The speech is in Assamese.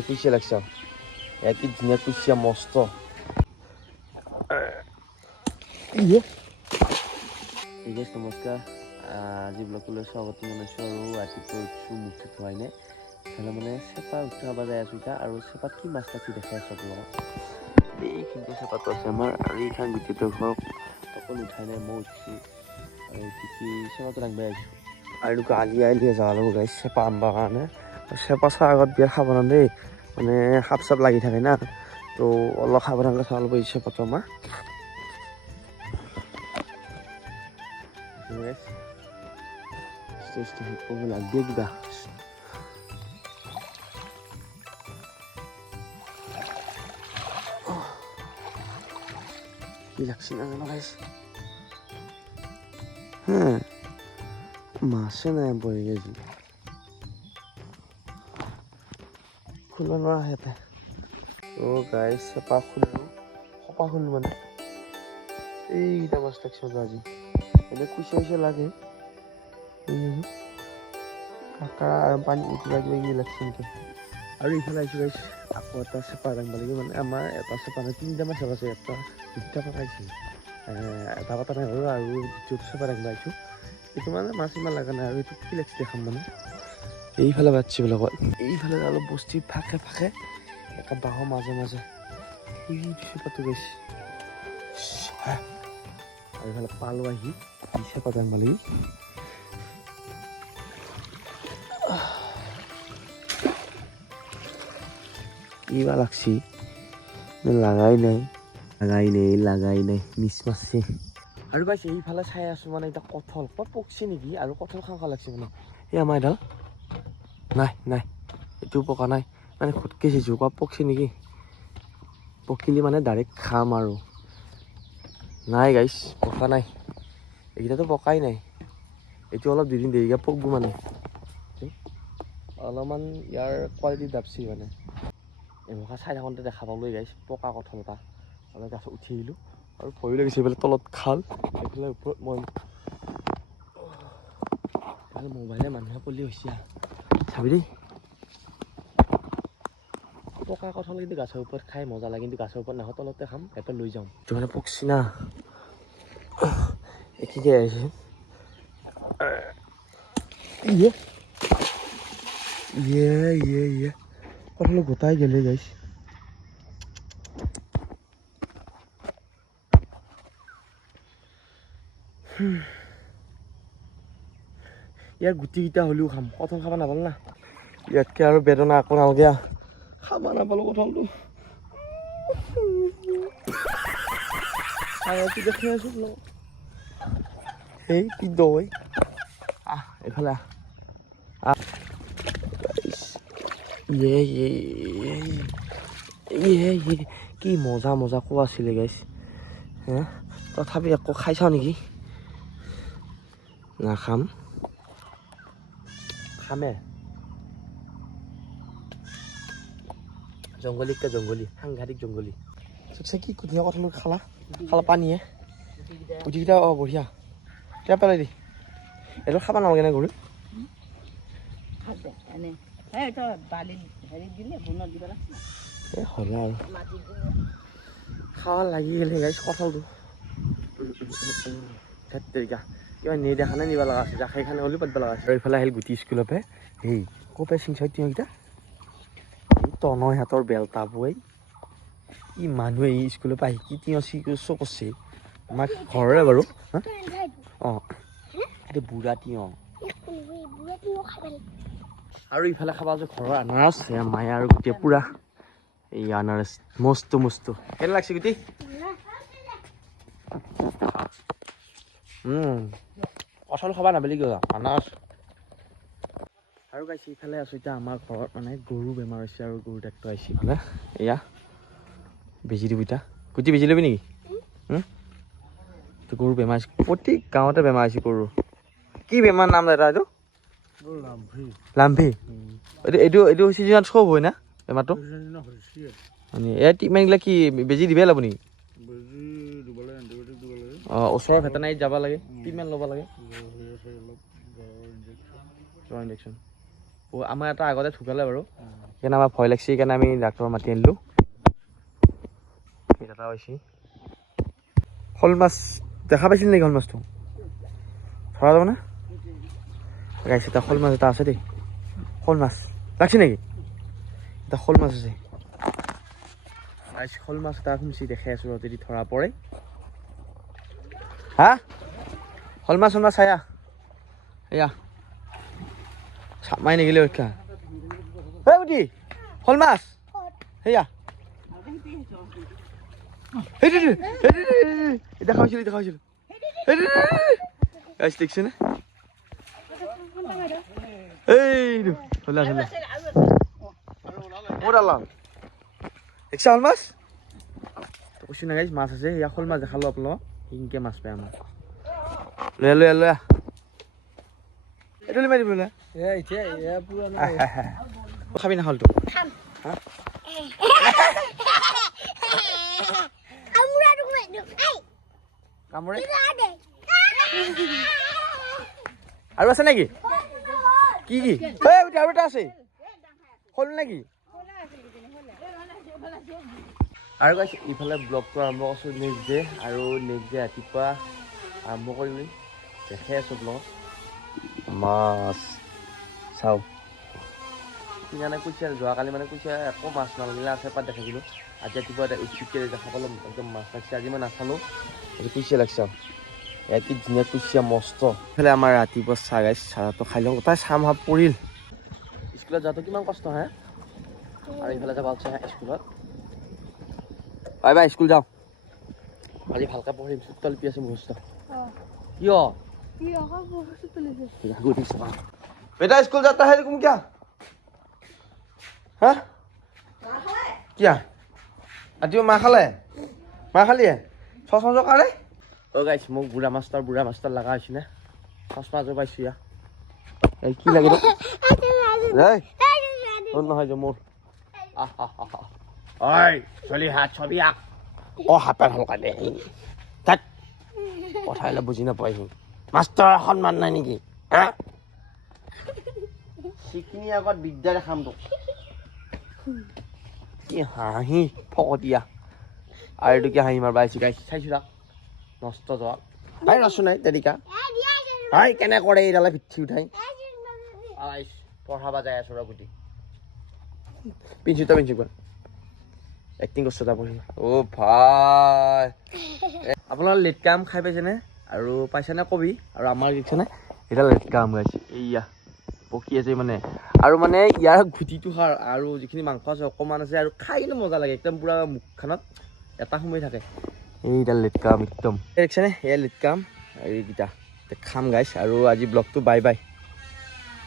কুচিয়া লাগছে কি ধুনীয়া কুচিয়া মস্ত ঠিক আছে নমস্কাৰ আজি ব্লগটোলৈ স্বাগতম জনাইছোঁ আৰু ৰাতিপুৱা উঠিছোঁ মুখটো ধোৱাই নাই ইফালে মানে চেপা উঠাব যাই আছোঁ এতিয়া আৰু চেপাত কি মাছ লাগছি দেখাই আছোঁ আপোনালোকক এইখিনিতে চেপাটো আছে আমাৰ আৰু এইখন গোটেইটো ঘৰ সকলো উঠাই নাই মই উঠিছোঁ আৰু উঠি চেপাটো ৰাখিব আহিছোঁ আৰু এনেকুৱা আলি যাব লাগিব গাইছ চেপা আনবৰ কাৰণে চেপা চোৱাৰ আগত বিৰাট সাৱধান দেই মানে সাপ চাপ লাগি থাকে না তো অলপ সাৱধানকৈ চাব লাগিব এই চেপাটো আমাৰ লাগবে কিবা কি লাগছে না জানো গাইছ হ্যাঁ মাছে নাই পড়ে গেছি খুলব নোৱাৰা সিহঁতে অ' গাইছ চেপা খুলিলোঁ সপা খুলিলোঁ মানে এইকেইটা মাছ লাগছে আজি এনে কুচিয়া লাগে কাকা পানী কিবা কিবি লাগছে নেকি আৰু ইফালে আহিছোঁ গাইছ আকৌ এটা চেপা দাঙিব লাগিব মানে আমাৰ এটা চেপা নাই তিনিটামান চেপা আছে এটা দুটা পকাইছে এটা পতা নাই বাৰু আৰু দ্বিতীয়টো চেপা দাঙিব আহিছোঁ এইটো মানে মাছ ইমান লগা নাই আৰু এইটো কি লাগছে দেখাম মানে এইফালে বাচ্ছিবিলাকত এইফালে অলপ বস্তি ফাঁকে ফাঁকে এটা বাঁহৰ মাজে মাজে এই চেপাটো গৈছে আৰু এইফালে পালো আহি এই চেপা দাঙিব লাগিব কিবা লাগছি লাগাই নাই মিছ মাৰছে আৰু পাইছে এইফালে চাই আছোঁ মানে এতিয়া কঁঠাল ক'ত পকছে নেকি আৰু কঁঠাল খাওঁ লাগছে মানে এই আমাৰ এডাল নাই এইটো পকা নাই মানে খুটকে চাইছোঁ ক'ত পকছে নেকি পকিলে মানে ডাইৰেক্ট খাম আৰু নাই গাইছ পকা নাই এইকেইটাতো পকাই নাই এইটো অলপ দুদিন দেৰিকৈ পকব মানে অলপমান ইয়াৰ কোৱালিটি দাবছি মানে এনেকুৱা চাই থাকোঁতে দেখা পালোঁ গাইছ পকা কঁঠাল এটা অলপ গাছত উঠি আহিলোঁ আৰু ভয়ো লাগিছে এইফালে তলত খাল এইফালে ওপৰত মই মোবাইলে মানুহে পলি হৈছে চাবি দেই পকা কঁঠাল কিন্তু গাছৰ ওপৰত খাই মজা লাগে কিন্তু গাছৰ ওপৰত নাহৰ তলতে খাম এটা লৈ যাম এইটো মানে পকছি না একেই আহিছে কঁঠাল গোটাই গেলে গাইছ ইয়াৰ গুটিকেইটা হ'লেও খাম কঁঠাল খাব নাপালোঁ না ইয়াতকৈ আৰু বেদনা আকৌ নালগে খাব নাপালোঁ কঁঠালটো দেখি আছোঁ এই কি দৈ এইফালে কি মজা কোৱা আছিলে গাইছ হে তথাপি আকৌ খাই চাওঁ নেকি নাখাম খামে জংঘলী সাংঘাতিক জংঘলী কি ধুনীয়া কঁঠাল খালা পানীয়ে গুটিকেইটা বঢ়িয়া এতিয়া পেলাই দি এইটো খাব নালাগে নে গৰু হ'লে আৰু খাব লাগি গ'লে গাইছ কঁঠালটো তেৰিকা কিবা নেদেখা নে নিব লগা আছে সেইখানে হ'লেও পাতিব লগা আছে আৰু এইফালে আহিল গুটি স্কুলৰ পৰা সেই ক'ৰ পৰা চিং চাই তিয়ঁকেইটা তনৰ সিহঁতৰ বেলতা বৈ ই মানুহে এই স্কুলৰ পৰা আহি কি তিয়ঁহ চো কৰিছে আমাক ঘৰৰে বাৰু অঁ এইটো বুঢ়া তিয়ঁহ আৰু ইফালে খাবা যে ঘৰৰ আনাৰস মায়ে আৰু গোটেই পুৰা এই আনাৰস মস্ত কেনে লাগছে গুটি কঁঠাল খাবা নাবেলি কিয় আনাৰস আৰু গাইছে ইফালে আছোঁ এতিয়া আমাৰ ঘৰত মানে গৰু বেমাৰ হৈছে আৰু গৰু ডাক্তৰ আহিছে ইফালে এয়া বেজি দিব এতিয়া গুটি বেজি ল'বি নেকি গৰু বেমাৰ হৈছে প্ৰতি গাঁৱতে বেমাৰ হৈছে গৰু কি বেমাৰ নাম দাদা এইটো লাম্ভি এইটো চিজনত চব হয় না বেমাৰটো এয়া ট্ৰিটমেণ্টবিলাক কি বেজি দিবই লাগিব নেকি অঁ ওচৰৰ ভেটেনাৰীত যাব লাগে ট্ৰিটমেণ্ট ল'ব লাগে ইনজেকশ্যন আমাৰ এটা আগতে ঢুকালে বাৰু সেইকাৰণে আমাৰ ভয় লাগিছে, সেইকাৰণে আমি ডাক্তৰৰ মাতি আনিলোঁ। এটা হৈছে শ'ল মাছ, দেখা পাইছিল নেকি শ'ল মাছটো? ধৰা যাব না গাইছ? এটা শ'ল মাছ এটা আছে দেই, শ'ল মাছ লাগছে নেকি? এটা শ'ল মাছ আছে গাইছ, শ'ল মাছ এটা শুনছি, দেখাই আছোঁ যদি ধৰা পৰে। হা শ'ল মাছ চায়া এয়া চামাই নেগিলে ৰক্ষা বুটি শ'ল মাছ সেয়া দেখা পাইছিলোঁ গাইছ, দেখিছে নে? এইটো ধৰিলা মোৰ আলাম দেখিছা শ'ল মাছ? কৈছোঁ না গাইছ, মাছ আছে। সেয়া শ'ল মাছ দেখালোঁ আপোনালোকক, সেনেকৈ মাছ পায় আমাৰ। লৈ এইটো মাৰি দিব খাবি না শ'লটো? কামুৰে আৰু আছে নেকি? কি আৰু এটা আছে শ'ল নেকি? আৰু গাইছ, ইফালে ব্লগটো আৰম্ভ কৰিছোঁ নেক্সট ডে, আৰু নেক্সট ডে ৰাতিপুৱা আৰম্ভ কৰিম। দেখাই আছোঁ ব্লগ। মাছ চাওঁ কিমানে কুচিয়া, যোৱাকালি মানে কুচিয়া একো মাছ নালাগিলে আছে পাত দেখাইছিলোঁ। আজি ৰাতিপুৱা উচিতকৈ দেখা পালোঁ, একদম মাছ লাগিছে। আজি মই নাচালোঁ, আজি কুচিয়া লাগিছে। কি ধুনীয়া কুচিয়া, মস্ত। এইফালে আমাৰ ৰাতিপুৱা চাহ গাইছ, চাহটো খাই লওঁ। তাই চাহ মহা পৰিল। স্কুলত যোৱাটো কিমান কষ্ট হে, আৰু ইফালে যাব আছে স্কুলত। বাই বাই, স্কুল যাওঁ। আজি ভালকৈ পঢ়িম, চুট লিপি আছে মুখস্থ। কিয় बेटा स्कूल जाता है तुम क्या? हाँ क्या আজি মাহ খালে? মাহ খালি চশমা কাৰণে? অ' গাইছ, মোক বুঢ়া মাষ্টৰ লগা হৈছে নে? চশমা যোৰ পাইছোঁ ইয়া। এই কি লাগে নহয় যে মোৰ ঐ চলি হাত ছবি আক। অ' হাতত হালকা দে তাত কথা হ'লে বুজি নাপায়। সি মাষ্টৰ সন্মান নাই নেকি? হা সিখিনি আগত বিদ্যা দেখাম তোক। কি হাঁহি ফকতীয়া, আৰু এইটো কি হাঁহি মাৰবা আহিছে গাইছ, চাইছোঁ তাক নষ্ট যোৱা। হাই ৰচোন নাই তেৰিকা, হাই কেনে কৰে এইডালে ভিঠি উঠাই। পঢ়াবা যাই আছোঁ ৰ গুটি পিন্ধিছোঁ এক্টিং কৰিছোঁ তাৰ পঢ়ি। অ' ভাই, আপোনাৰ লেট কাম খাই পাইছেনে? আৰু পাইছেনে কবি? আৰু আমাৰ দেখিছেনে এতিয়া লেট কাম গাইছে, এইয়া পকি আছে মানে। আৰু মানে ইয়াৰ গুটিটো খাৰ, আৰু যিখিনি মাংস আছে অকণমান আছে, আৰু খাই কিন্তু মজা লাগে একদম। পূৰা মুখখনত এটা সময় থাকে। এইডাল লেট কাম একদম দেখিছেনে? এয়া লেট কাম, আৰু এইকেইটা খাম গাইছ। আৰু আজি ব্লগটো বাই বাই।